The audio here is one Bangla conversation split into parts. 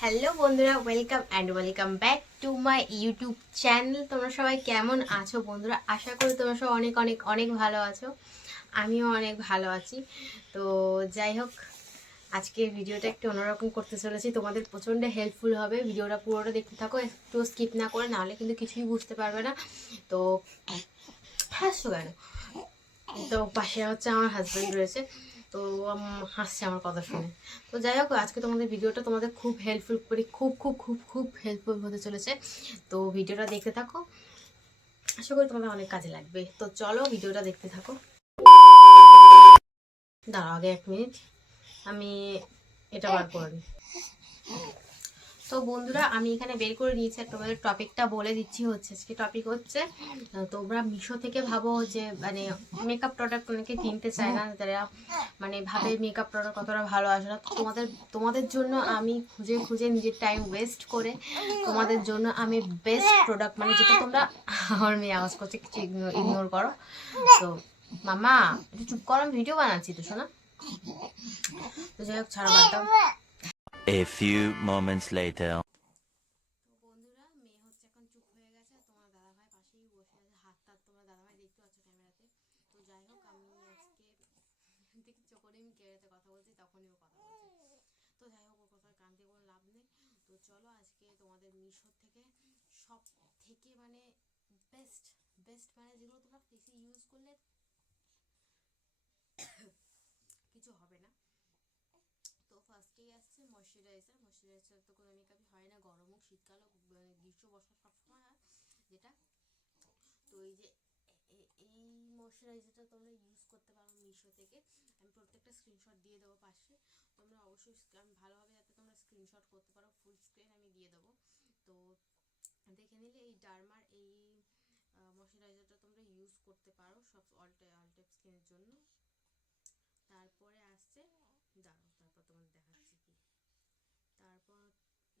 হ্যালো বন্ধুরা, welcome and welcome back to my YouTube channel. তোমরা সবাই কেমন আছো বন্ধুরা? আশা করি তোমরা সবাই অনেক অনেক অনেক ভালো আছো। আমিও অনেক ভালো আছি। তো যাই হোক, আজকে ভিডিওটা একটু অন্যরকম করতে চলেছি, তোমাদের প্রচণ্ড হেল্পফুল হবে। ভিডিওটা পুরোটা দেখতে থাকো, একটু স্কিপ না করে, নাহলে কিন্তু কিছুই বুঝতে পারবে না। তো হাসছো কেন? তো পাশে হচ্ছে আমার হাজব্যান্ড রয়েছে, তো হাসছে আমার কথা শুনে। তো যাই হোক, আজকে তোমাদের ভিডিওটা তোমাদের খুব হেল্পফুল করি, খুব খুব খুব খুব হেল্পফুল হতে চলেছে। তো ভিডিওটা দেখতে থাকো, আশা করি তোমাদের অনেক কাজে লাগবে। তো চলো ভিডিওটা দেখতে থাকো। দাঁড়াও, আগে 1 মিনিট আমি এটা বার করে নিই। তো বন্ধুরা, আমি এখানে বের করে নিয়েছি, তোমাদের টপিকটা বলে দিচ্ছি। হচ্ছে আজকে টপিক হচ্ছে, তোমরা মিশো থেকে ভাবো যে মানে মেকআপ প্রোডাক্ট অনেকে কিনতে চায় না, যারা মানে ভাবে মেকআপ প্রোডাক্ট কতটা ভালো আসে না। তোমাদের তোমাদের জন্য আমি খুঁজে খুঁজে নিজের টাইম ওয়েস্ট করে তোমাদের জন্য আমি বেস্ট প্রোডাক্ট, মানে যেটা তোমরা আমার মেয়ে আওয়াজ করছে, কিছু ইগনোর করো। তো মামা একটু চুপ করো, আমি ভিডিও বানাচ্ছি তো শোনা। তো যাই হোক, ছাড়া বাদ দাও। A few moments later. তো বন্ধুরা, মেয়ে হচ্ছে এখন চুপ হয়ে গেছে, তোমার দাদাভাই পাশেই বসে আছে, হাত টাত তোমরা দাদাভাই দেখতে পাচ্ছ ক্যামেরাতে। তো যাই হোক, আমি আজকে দেখি যখনই আমি ক্যামেরাতে কথা বলছি তখনই ও কথা বলছে। তো যাই হোক, ওর কথায় কান দিয়ে কোনো লাভ নেই। তো চলো আজকে তোমাদের মিশো থেকে সব থেকে মানে বেস্ট বেস্ট, মানে যেগুলো তোমরা ফেসে ইউজ করলে কিছু হবে না। তো ফার্স্টেই আসছে ময়শ্চারাইজার। ময়শ্চারাইজার তো কোনো মেকআপই হয় না, গরম হোক শীতকাল হোক গ্রীষ্ম বর্ষা সবসময় হয় যেটা। তো এই যে এই ময়শ্চারাইজারটা তোমরা ইউজ করতে পারো মিশো থেকে। আমি প্রত্যেকটা স্ক্রিনশট দিয়ে দেবো পাশে, তোমরা অবশ্যই আমি ভালোভাবে যাতে তোমরা স্ক্রিনশট করতে পারো, ফুল স্ক্রিন আমি দিয়ে দেবো। তো দেখে নিলে এই ডার্মার এই ময়শ্চারাইজারটা তোমরা ইউজ করতে পারো সব অল টাইপ স্কিনের জন্য। তারপরে আসছে, দাঁড়াও তারপর তোমাদের দেখাচ্ছি কি। তারপর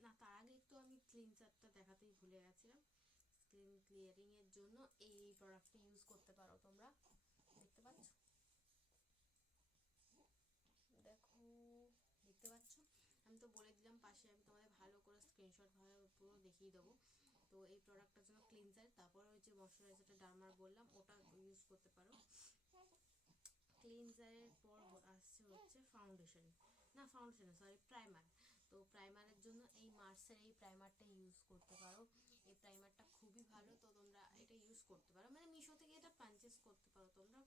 না, তার আগে একটু আমি ক্লিনজারটা দেখাতেই ভুলে গেছিলাম। স্কিন ক্লিয়ারিং এর জন্য এই প্রোডাক্টটা ইউজ করতে পারো তোমরা। দেখতে পাচ্ছ? দেখো, দেখতে পাচ্ছ? আমি তো বলে দিলাম পাশে, আমি তোমাদের ভালো করে স্ক্রিনশট ভালো পুরো দেখিয়ে দেবো। তো এই প্রোডাক্টটার জন্য ক্লিনজার, তারপর ওই যে ময়শ্চারাইজারটা ডার্মার বললাম ওটা ইউজ করতে পারো। ক্লিনজারের পর আসছে হচ্ছে ফাউন্ডেশন, না ফাউন্ডেশন সরি, প্রাইমার। তো প্রাইমারের জন্য এই মার্সের এই প্রাইমারটা ইউজ করতে পারো। এই প্রাইমারটা খুবই ভালো, তো তোমরা এটা ইউজ করতে পারো, মানে মিশো থেকে এটা পারচেজ করতে পারো তোমরা।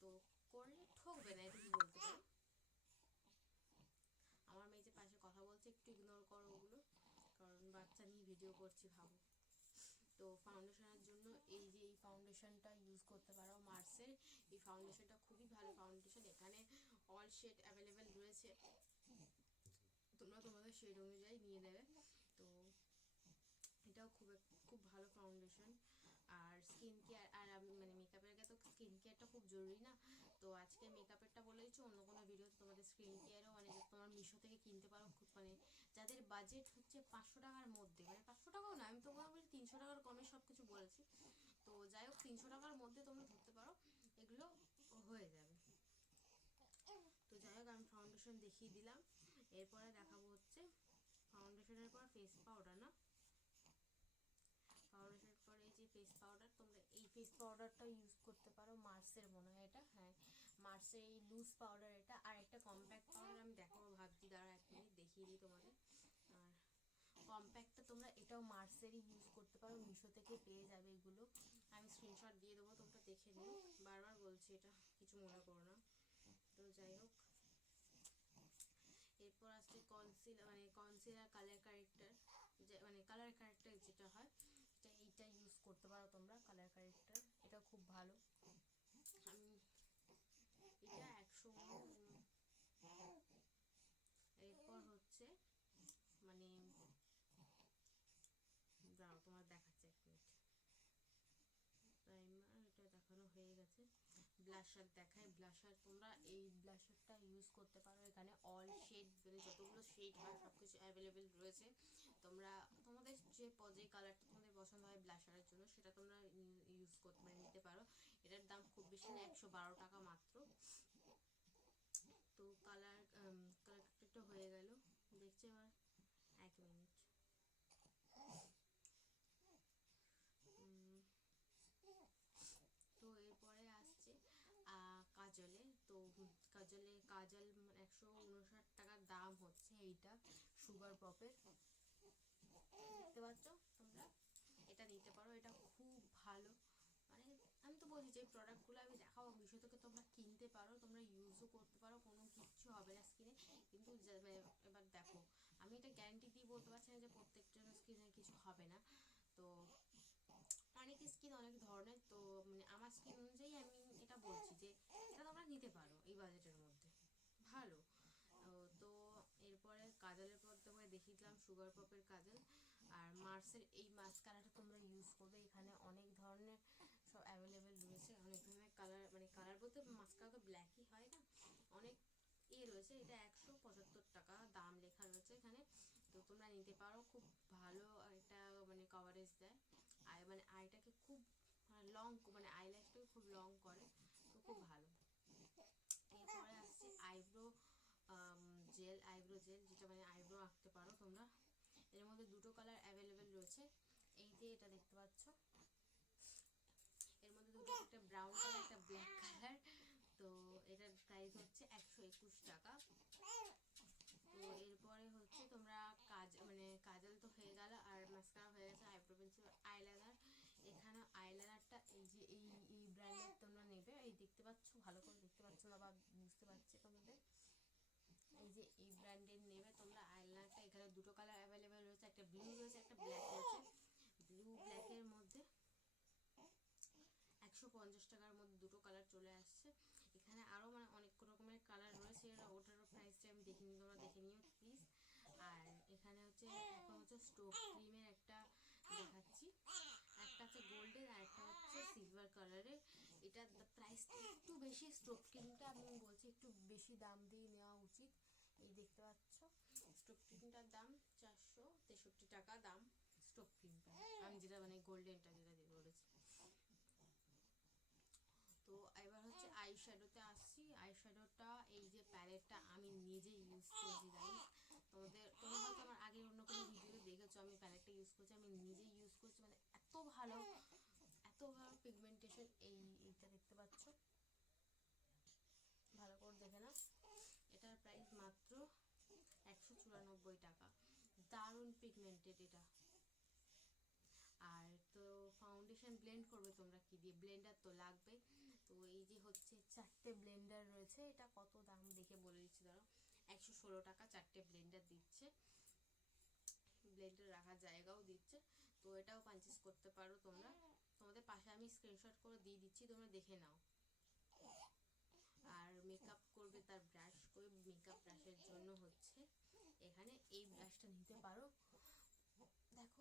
তো করলে ঠকবে না, এটা কি বলতে পারি। আমার মেয়ে যে পাশে কথা বলছে, একটু ইগনোর করো ওগুলো, কারণ বাচ্চা নিয়ে ভিডিও করছি ভাবো। তো ফাউন্ডেশনের জন্য এই যে এই ফাউন্ডেশনটা ইউজ করতে পারো মার্সের। এই ফাউন্ডেশনটা খুবই ভালো ফাউন্ডেশন, এখানে অল শেড অ্যাভেলেবেল রয়েছে, তোমরা তোমাদের শেড অনুযায়ী নিয়ে নেবে। তো এটাও খুব ভালো ফাউন্ডেশন। আর স্কিন কেয়ার, আর আমি মানে মেকআপের আগে তো স্কিন কেয়ারটা খুব জরুরি না। তো আজকে মেকআপেরটা বলে দিচ্ছি, অন্য কোনো ভিডিওতে তোমাদের স্কিন কেয়ারও মানে তোমার মিশো থেকে কিনতে পারো। খুব মানে যাদের বাজেট হচ্ছে 500 টাকার মধ্যে, মানে 500 টাকাও না, আমি তো বলি 300 টাকার কমে সব কিছু বলেছি। তো যাই হোক, 300 টাকার মধ্যে তোমরা ধরতে পারো, এগুলো হয়ে যাবে। তো যাই হোক, আমি ফাউন্ডেশন দেখিয়ে দিলাম। এরপরে দেখাবো হচ্ছে ফাউন্ডেশনের পর ফেস পাউডার, না ফাউন্ডেশনের পর এই যে ফেস পাউডার, তোমরা এই ফেস পাউডারটা ইউজ করতে পারো মার্সের, মনে হয় এটা, হ্যাঁ মার্সের এই লুজ পাউডার এটা। আর একটা কম্প্যাক্ট পাউডার আমি দেখাবো ভাবছি, দাঁড়া 1 মিনিট দেখিয়ে দিই তোমাদের। আর কম্প্যাক্টটা তোমরা এটাও মার্সেরই ইউজ করতে পারো, মিশো থেকে পেয়ে যাবে এগুলো। আমি স্ক্রিনশট দিয়ে দেবো, তোমরা দেখে নিও, বারবার বলছি এটা, কিছু মনে করো না। তো যাই হোক, এরপর আসছে কনসিলার, মানে কনসিলার কালার কারেক্টার, যে মানে কালার কারেক্টার যেটা হয়, এইটা ইউজ করতে পারো তোমরা, কালার কারেক্টার এটা খুব ভালো। আমি এটা 100 এরপর হচ্ছে মানে দাঁড়াও তোমার দেখাচ্ছে 1 মিনিট। প্রাইমার এটা দেখানো হয়ে গেছে। ব্লাশার দেখায়, ব্লাশার তোমরা এই ব্লাশারটা ইউজ করতে পারো, এখানে অল শেড মানে যতগুলো শেড হয় সব কিছু অ্যাভেলেবেল রয়েছে। তোমরা তোমাদের যে কালারটা তোমাদের পছন্দ হয় ব্লাশারের জন্য, সেটা তোমরা ইউজ করতে মানে নিতে পারো। এটার দাম খুব বেশি না, 112 টাকা মাত্র। তো কালারটা হয়ে গেল, দেখছি এবার 1 মিনিট। কাজল 159 টাকার দাম হচ্ছে এইটা সুগার পপের, দেখতে পাচ্ছ তোমরা, এটা নিতে পারো, এটা খুব ভালো। মানে আমি তো বলছি যে প্রোডাক্টগুলো আমি দেখাবো বিষয় থেকে তোমরা কিনতে পারো, তোমরা ইউজও করতে পারো, কোনো কিচ্ছু হবে না স্কিনে। কিন্তু এবার দেখো, আমি এটা গ্যারান্টি দিয়ে বলতে পারছি না যে প্রত্যেকটা স্কিনে কিছু হবে না। তো অনেক স্কিন অনেক ধরনের, তো মানে আমার স্কিন অনুযায়ী আমি এটা বলছি যে এটা তোমরা নিতে পারো এই বাজেটের মধ্যে, ভালো। তো এরপরে কাজলের পর তোমায় দেখিয়ে দিলাম সুগার পপের কাজল। আর মার্সের এই মাস্কারাটা তোমরা ইউজ করবে, এখানে অনেক ধরনের সব অ্যাভেলেবেল রয়েছে, অনেক ধরনের কালার, মানে কালার বলতে মাস্কারা তো ব্ল্যাকই হয় না, অনেক রয়েছে। এটা 175 টাকা দাম লেখা রয়েছে এখানে। তো তোমরা নিতে পারো, খুব ভালো একটা মানে কভারেজ দেয়, আর মানে আইটাকে খুব লং, মানে আইল্যাশটাকে খুব লং করে, তো খুব ভালো। এরপরে আসছে আইব্রো জেল, যেটা মানে আইব্রো আঁকতে পারো তোমরা। এর মধ্যে দুটো কালার অ্যাভেলেবেল রয়েছে, এই যে এটা দেখতে পাচ্ছ, এর মধ্যে দুটো, একটা ব্রাউন কালার একটা ব্ল্যাক কালার। তো এটার প্রাইস হচ্ছে 121 টাকা। তো এরপরে হচ্ছে তোমরা কাজল তো হয়ে গেল, আর মাস্কারা হয়ে গেছে, আইব্রো পেন্সিল, আইলাইনার। এখানে আইলাইনারটা এই যে এই ব্র্যান্ডের তোমরা নেবে, এই দেখতে পাচ্ছ, ভালো করে দেখতে পাচ্ছ না বা বুঝতে পারছি তোমাদের, এই যে এই ব্র্যান্ডের নেবে তোমরা আইলাইনারটা। এখানে দুটো কালার অ্যাভেলেবেল রয়েছে, একটা ব্লু রয়েছে, একটা ব্ল্যাক রয়েছে। ব্লু ব্ল্যাকের মধ্যে 150 টাকার মধ্যে দুটো কালার চলে আসছে। এখানে আরও মানে অনেক রকমের কালার রয়েছে, ওটারও প্রাইসটা আমি দেখিনি, তোমরা দেখে নিও প্লিজ। আর এখানে হচ্ছে এখন হচ্ছে স্টোভ ক্রিমের একটা দেখাচ্ছি, একটা হচ্ছে গোল্ডেন আর একটা হচ্ছে সিলভার কালারের। এটার প্রাইসটা একটু বেশি, স্টোভ ক্রিমটা আমি বলছি একটু বেশি দাম দিয়ে নেওয়া উচিত। এই দেখতে পাচ্ছ স্টোভ ক্রিমটার দাম 463 টাকা দাম স্টোভ ক্রিমটা, আমি যেটা মানে গোল্ডেনটা যেটা দিয়ে বলেছি। তো এবার হচ্ছে আই শ্যাডোতে আসছি। আই শ্যাডোটা এই যে প্যালেটটা আমি নিজে ইউজ করেছি গাইস, তোমরা হয়তো আমার আগে অন্য কোনো ভিডিও দেখেছো আমি প্যালেটটা ইউজ করছি, আমি নিজেই ইউজ করছি, মানে এত ভালো পিগমেন্টেশন। এইটা দেখতে পাচ্ছ, ভালো করে দেখে নাও, এটার প্রাইস মাত্র 194 টাকা, দারুণ পিগমেন্টেড এটা। আর তো ফাউন্ডেশন ব্লেন্ড করবে তোমরা কি দিয়ে, ব্লেন্ডার তো লাগবে। তো এই যে হচ্ছে 4টে ব্লেন্ডার রয়েছে, এটা কত দাম দেখে বলে দিচ্ছি ধরো, 116 টাকা 4টে ব্লেন্ডার দিচ্ছে, ব্লেন্ডার রাখার জায়গাও দিচ্ছে। তো এটাও পারচেস করতে পারো তোমরা, তোমাদের পাশে আমি স্ক্রিনশট করে দিয়ে দিচ্ছি, তোমরা দেখে নাও। আর মেকআপ করবে তার ব্রাশ করে, মেকআপ ব্রাশের জন্য হচ্ছে এখানে এই ব্রাশটা নিতে পারো, দেখো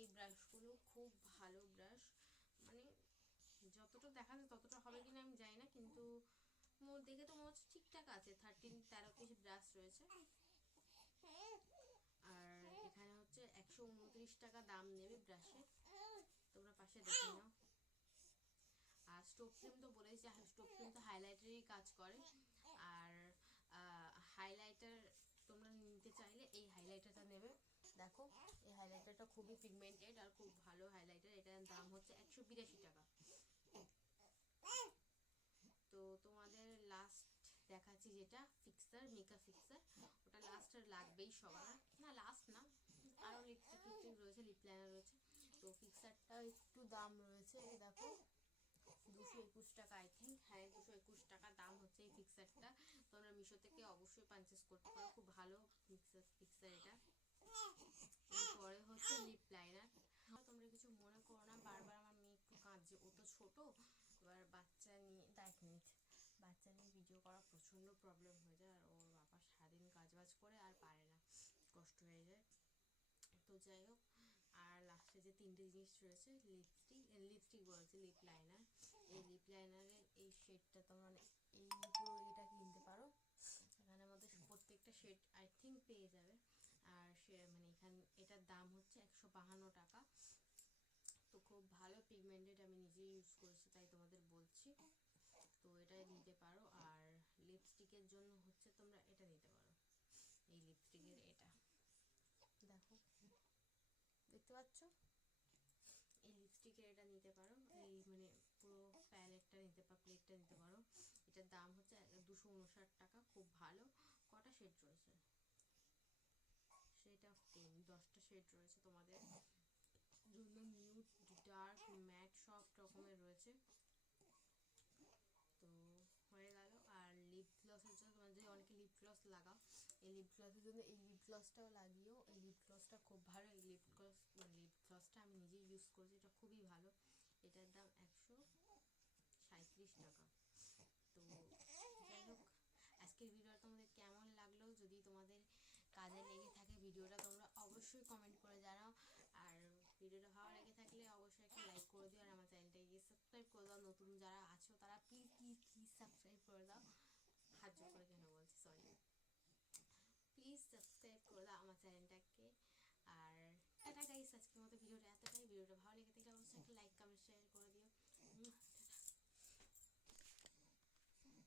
এই ব্রাশগুলো খুব ভালো ব্রাশ, মানে যতটা দেখা যায় ততটা হবে কিনা আমি জানি না, কিন্তু মোট দেখে তো মনে হচ্ছে ঠিকঠাক আছে, 13 পিস ব্রাশ রয়েছে। আর এখানে হচ্ছে 129 টাকা দাম নেবে ব্রাশে, তোমরা পাশে দেখে নাও। আর স্টোভ ক্রিম তো বলেছি, স্টোভ ক্রিম তো হাইলাইটারই কাজ করে। আর হাইলাইটার তোমরা নিতে চাইলে এই হাইলাইটারটা নেবে, দেখো এই হাইলাইটারটা খুবই পিগমেন্টেড আর খুব ভালো হাইলাইটার, এটার দাম হচ্ছে 182 টাকা। তো তোমাদের লাস্ট দেখাচ্ছি যেটা ফিক্সার, মেকআপ ফিক্সার, ওটা লাস্ট আর লাগবেই সবার, না লাস্ট না, আরও লিপস্টিক রয়েছে, লিপ লাইনার রয়েছে। তো ফিক্সারটা একটু দাম রয়েছে, দেখো 221 টাকা, আই থিঙ্ক, হ্যাঁ 221 টাকা দাম হচ্ছে এই ফিক্সারটা। তোমরা মিশো থেকে অবশ্যই পারচেস করতে পারো, খুব ভালো ফিক্সার এটা। এরপরে হচ্ছে লিপ লাইনার, তোমরা কিছু মনে করো না, বারবার আমার মেয়ে একটু কাঁদছে, ও তো ছোট, এবার বাচ্চা নিয়ে বাচ্চা নিয়ে ভিডিও করা প্রচণ্ড প্রবলেম হয়ে যায়, আর ওর বাবা সারাদিন কাজবাজ করে আর পারে না, কষ্ট হয়ে যায়। তো যাই হোক, আর লাস্টে যে 3টে জিনিস রয়েছে, লিপস্টিক বলছে লিপ লাইনার, এই লিপ লাইনারের এই শেডটা তোমরা এই পুরো এটা কিনতে পারো, এখানের মধ্যে প্রত্যেকটা শেড আই থিঙ্ক পেয়ে যাবে। আর সে মানে এটার দাম হচ্ছে 152 টাকা। তো খুব ভালো পিগমেন্টেড, আমি নিজে ইউজ করেছি তাই তোমাদের বলছি, তো এটাই নিতে পারো। আর লিপস্টিকের জন্য হচ্ছে তোমরা এটা নিতে পারো, এই লিপস্টিকের এটা দেখো, দেখতে পাচ্ছ, এই লিপস্টিকের এটা নিতে পারো, এই মানে পুরো প্যালেটটা নিতে পারো, প্লেটটা নিতে পারো, এটা এটার দাম হচ্ছে 259 টাকা। খুব ভালো। কটা শেড রয়েছে? সেট অফ 10টা শেড রয়েছে তোমাদের জন্য। নিউড, ডার্ক, ম্যাট সব রকমের রয়েছে। তো হয়ে গেল। আর লিপ গ্লসের জন্য তোমরা যদি অনেকে লিপ গ্লস লাগাও, এই লিপ গ্লসের জন্য এই লিপ গ্লসটাও লাগিও। এই লিপ গ্লসটা খুব ভালো। এই লিপ গ্লস মানে লিপ গ্লসটা আমি নিজেই ইউজ করছি, এটা খুবই ভালো। এটার দাম 137 টাকা। তো যাই হোক, আজকের ভিডিওটা তোমাদের কেমন লাগলো? যদি তোমাদের কাজে লেগে থাকে ভিডিওটা, তোমরা অবশ্যই কমেন্ট করে জানাও। আর ভিডিওটা ভালো লেগে থাকলে অবশ্যই একটা লাইক করে দিও। আর আমার চ্যানেলটাকে সাবস্ক্রাইব করে দাও। নতুন যারা আছো তারা প্লিজ প্লিজ প্লিজ সাবস্ক্রাইব করে দাও। হাত জোর করে কেন বলছি, সরি। প্লিজ সাবস্ক্রাইব করে